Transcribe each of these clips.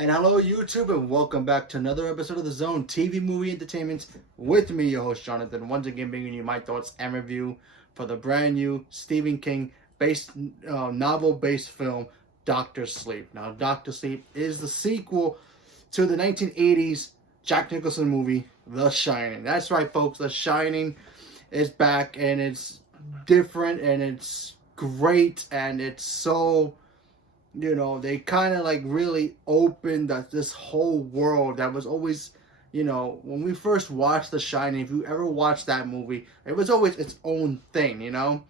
And hello, YouTube, and welcome back to another episode of The Zone TV Movie Entertainment with me, your host, Jonathan. Once again, bringing you my thoughts and review for the brand new Stephen King based novel-based film, Doctor Sleep. Now, Doctor Sleep is the sequel to the 1980s Jack Nicholson movie, The Shining. That's right, folks. The Shining is back, and it's different, and it's great, and it's so they kind of like really opened this whole world that was always, when we first watched The Shining, if you ever watched that movie, it was always its own thing. I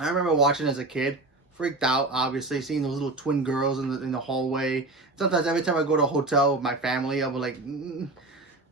remember watching as a kid, freaked out, obviously, seeing those little twin girls in the hallway. Sometimes every time I go to a hotel with my family, I was like,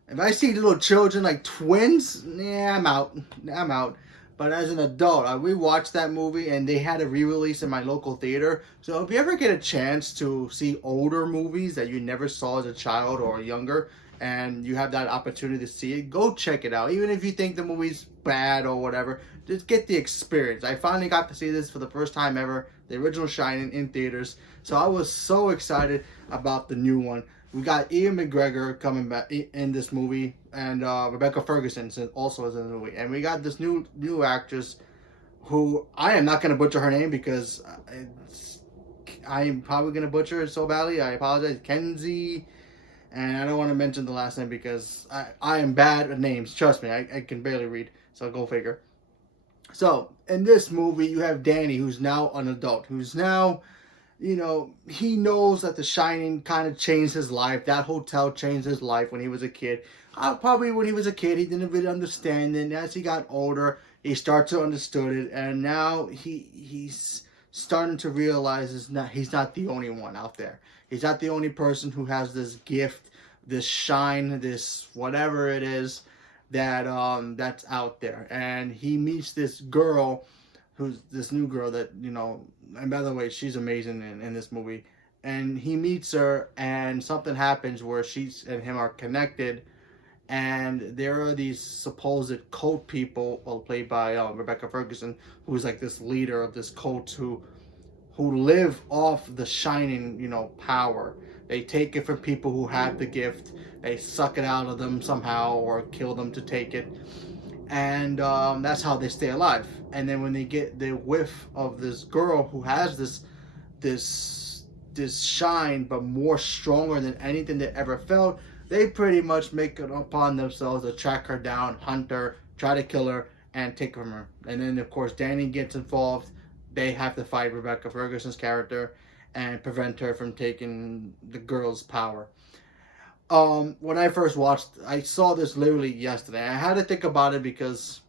if I see little children like twins, yeah, I'm out. I'm out. But as an adult, I rewatched that movie, and they had a re-release in my local theater. So if you ever get a chance to see older movies that you never saw as a child or younger, and you have that opportunity to see it, go check it out. Even if you think the movie's bad or whatever, just get the experience. I finally got to see this for the first time ever, the original Shining in theaters. So I was so excited about the new one. We got Ian McGregor coming back in this movie, and Rebecca Ferguson also is in the movie. And we got this new actress who I am not going to butcher her name because I'm probably going to butcher it so badly. I apologize. Kenzie, and I don't want to mention the last name because I am bad at names. Trust me, I can barely read, so go figure. So in this movie, you have Danny, who's now an adult, who's now he knows that The Shining kind of changed his life. That hotel changed his life when he was a kid. Probably when he was a kid, he didn't really understand it. And as he got older, he started to understand it. And now he's starting to realize he's not the only one out there. He's not the only person who has this gift, this shine, this whatever it is that's out there. And he meets this girl, who's this new girl that, and by the way, she's amazing in this movie. And he meets her, and something happens where she and him are connected. And there are these supposed cult people, well, played by Rebecca Ferguson, who's like this leader of this cult who live off the Shining, power. They take it from people who have the gift. They suck it out of them somehow or kill them to take it. And that's how they stay alive. And then when they get the whiff of this girl who has this shine, but more stronger than anything they ever felt, they pretty much make it upon themselves to track her down, hunt her, try to kill her, and take from her. And then of course Danny gets involved. They have to fight Rebecca Ferguson's character and prevent her from taking the girl's power. When I first watched, I saw this literally yesterday. I had to think about it because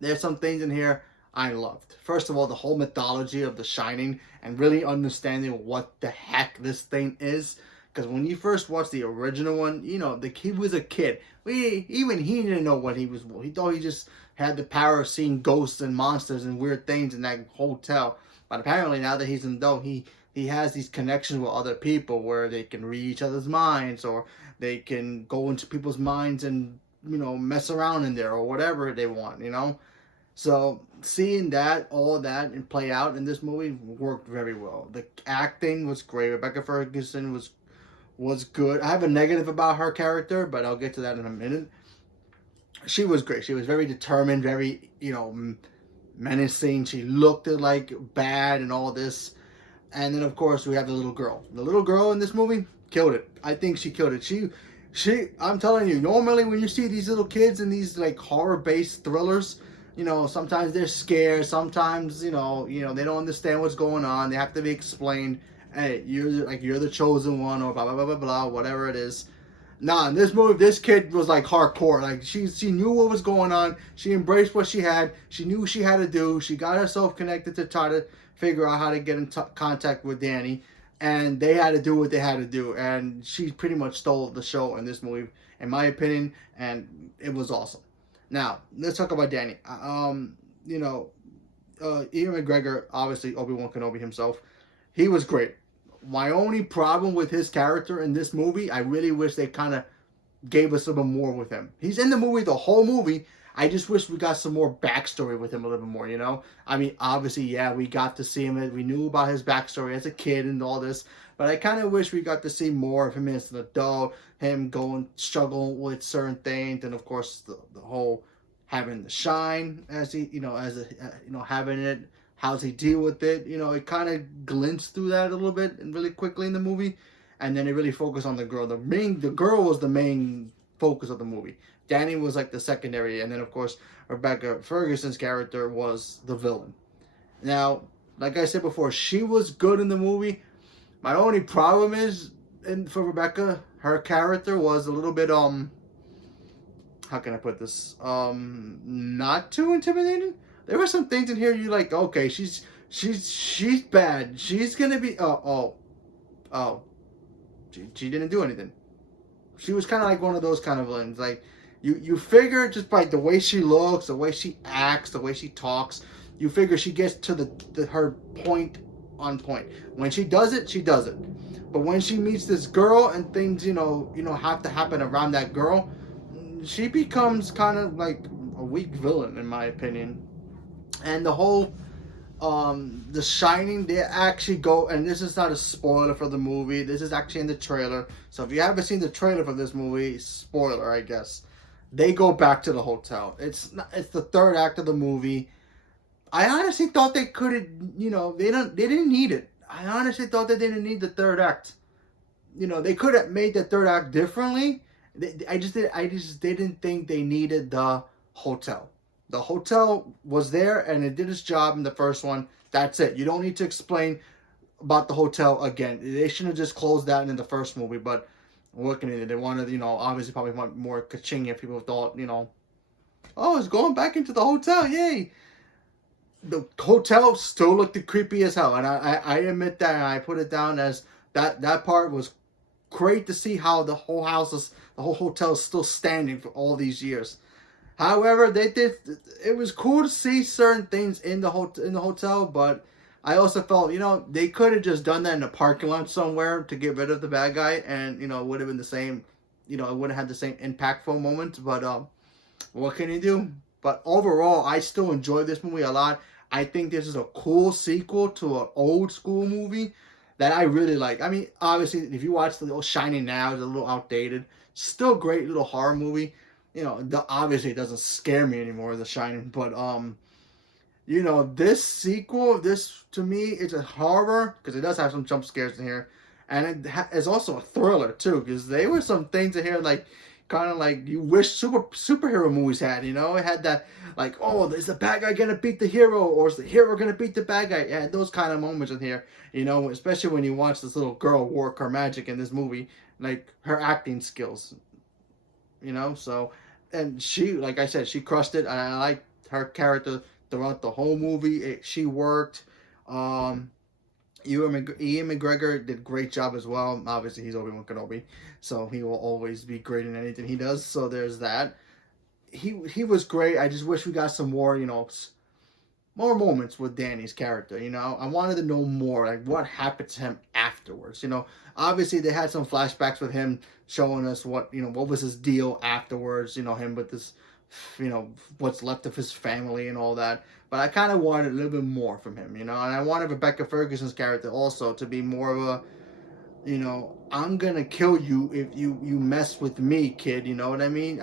there's some things in here I loved. First of all, the whole mythology of The Shining and really understanding what the heck this thing is. Because when you first watched the original one, the kid was a kid. He didn't know what he was. He thought he just had the power of seeing ghosts and monsters and weird things in that hotel. But apparently now that he's an adult, he has these connections with other people where they can read each other's minds, or they can go into people's minds and mess around in there or whatever they want. So seeing all that and play out in this movie worked very well. The acting was great. Rebecca Ferguson was good. I have a negative about her character, but I'll get to that in a minute. She was great. She was very determined, very menacing. She looked like bad and all this. And then, of course, we have the little girl. The little girl in this movie killed it. I think she killed it. I'm telling you, normally when you see these little kids in these like horror-based thrillers, sometimes they're scared. Sometimes, they don't understand what's going on. They have to be explained. Hey, you're the chosen one, or blah blah blah blah blah, whatever it is. Nah, in this movie, this kid was like hardcore. Like she knew what was going on. She embraced what she had. She knew what she had to do. She got herself connected to try to figure out how to get in contact with Danny, and they had to do what they had to do. And she pretty much stole the show in this movie, in my opinion, and it was awesome. Now let's talk about Danny. Ian McGregor, obviously Obi-Wan Kenobi himself, he was great. My only problem with his character in this movie, I really wish they kind of gave us a little more with him. He's in the movie the whole movie. I just wish we got some more backstory with him a little bit more. I mean, obviously, yeah, we got to see him. We knew about his backstory as a kid and all this. But I kind of wish we got to see more of him as an adult, him struggling with certain things, and of course the whole having the shine as he, as a, having it. How's he deal with it? It kind of glints through that a little bit and really quickly in the movie, and then it really focused on the girl. The girl was the main focus of the movie. Danny was like the secondary, and then of course Rebecca Ferguson's character was the villain. Now, like I said before, she was good in the movie. My only problem is, for Rebecca, her character was a little bit how can I put this? Not too intimidating. There were some things in here you like. Okay, she's bad. She's gonna be. She didn't do anything. She was kind of like one of those kind of villains. Like you figure just by the way she looks, the way she acts, the way she talks, you figure she gets to her point on point. When she does it, she does it. But when she meets this girl and things, have to happen around that girl, she becomes kind of like a weak villain in my opinion. And the whole The Shining, they actually go, and this is not a spoiler for the movie, this is actually in the trailer, so if you haven't seen the trailer for this movie, spoiler I guess, they go back to the hotel. It's the third act of the movie. I honestly thought they could have, they didn't need it. I honestly thought that they didn't need the third act. They could have made the third act differently. I just didn't think they needed the hotel. The hotel was there and it did its job in the first one. That's it. You don't need to explain about the hotel again. They shouldn't have just closed that in the first movie, but what can they do? They wanted, obviously probably want more ka-ching if people thought, oh, it's going back into the hotel, yay. The hotel still looked creepy as hell, and I admit that, and I put it down as that part was great to see how the whole hotel is still standing for all these years. However, it was cool to see certain things in the hotel, but I also felt, they could have just done that in a parking lot somewhere to get rid of the bad guy, and, it would have been the same, it would have had the same impactful moment, but, what can you do? But overall, I still enjoy this movie a lot. I think this is a cool sequel to an old school movie that I really like. I mean, obviously, if you watch the Shining now, it's a little outdated. Still great little horror movie. Obviously it doesn't scare me anymore, The Shining, but this sequel, this to me, it's a horror because it does have some jump scares in here, and it is also a thriller too because there were some things in here like kind of like you wish superhero movies had. It had that like, oh, is the bad guy gonna beat the hero, or is the hero gonna beat the bad guy? Yeah, those kind of moments in here. Especially when you watch this little girl work her magic in this movie, like her acting skills. So. And she, like I said, she crushed it, and I liked her character throughout the whole movie. She worked. Ewan McGregor did a great job as well. Obviously, he's Obi-Wan Kenobi, so he will always be great in anything he does. So there's that. He was great. I just wish we got some more, more moments with Danny's character. I wanted to know more, like what happened to him afterwards. Obviously they had some flashbacks with him showing us what was his deal afterwards. Him with this, what's left of his family and all that. But I kind of wanted a little bit more from him, and I wanted Rebecca Ferguson's character also to be more of a, I'm gonna kill you if you mess with me, kid. You know what I mean?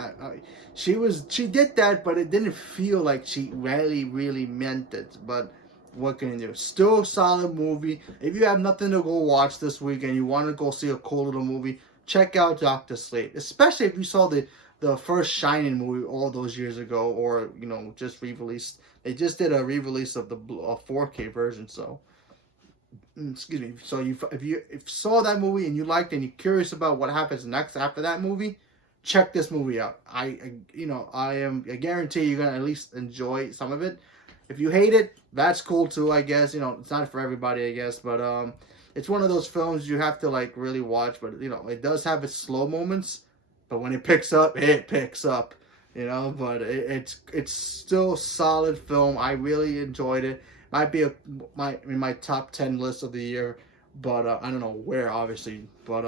She did that, but it didn't feel like she really meant it. But what can you do? Still a solid movie. If you have nothing to go watch this week and you want to go see a cool little movie, check out Dr. Slate. Especially if you saw the first Shining movie all those years ago, or just re-released. They just did a re-release of the 4K version, so. Excuse me. So if you saw that movie and you liked it and you're curious about what happens next after that movie, check this movie out. I guarantee you're gonna at least enjoy some of it. If you hate it, that's cool too. I guess it's not for everybody. I guess, but it's one of those films you have to like really watch. But it does have its slow moments. But when it picks up, it picks up. But it's still a solid film. I really enjoyed it. Might be in my top 10 list of the year, but I don't know where, obviously. But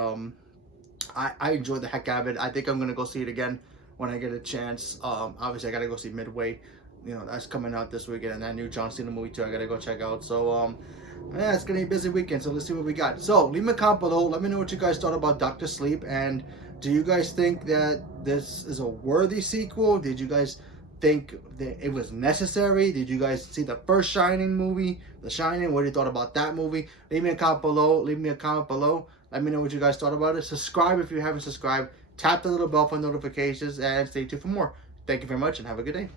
I enjoyed the heck out of it. I think I'm gonna go see it again when I get a chance. Obviously I gotta go see Midway. That's coming out this weekend, and that new John Cena movie too. I gotta go check out. So Yeah, it's gonna be a busy weekend, so let's see what we got. So leave me a comment below. Let me know what you guys thought about Doctor Sleep, and do you guys think that this is a worthy sequel? Did you guys think that it was necessary? Did you guys see the first Shining movie, The Shining? What do you thought about that movie? Leave me a comment below. Leave me a comment below. Let me know what you guys thought about it. Subscribe if you haven't subscribed. Tap the little bell for notifications and stay tuned for more. Thank you very much and have a good day.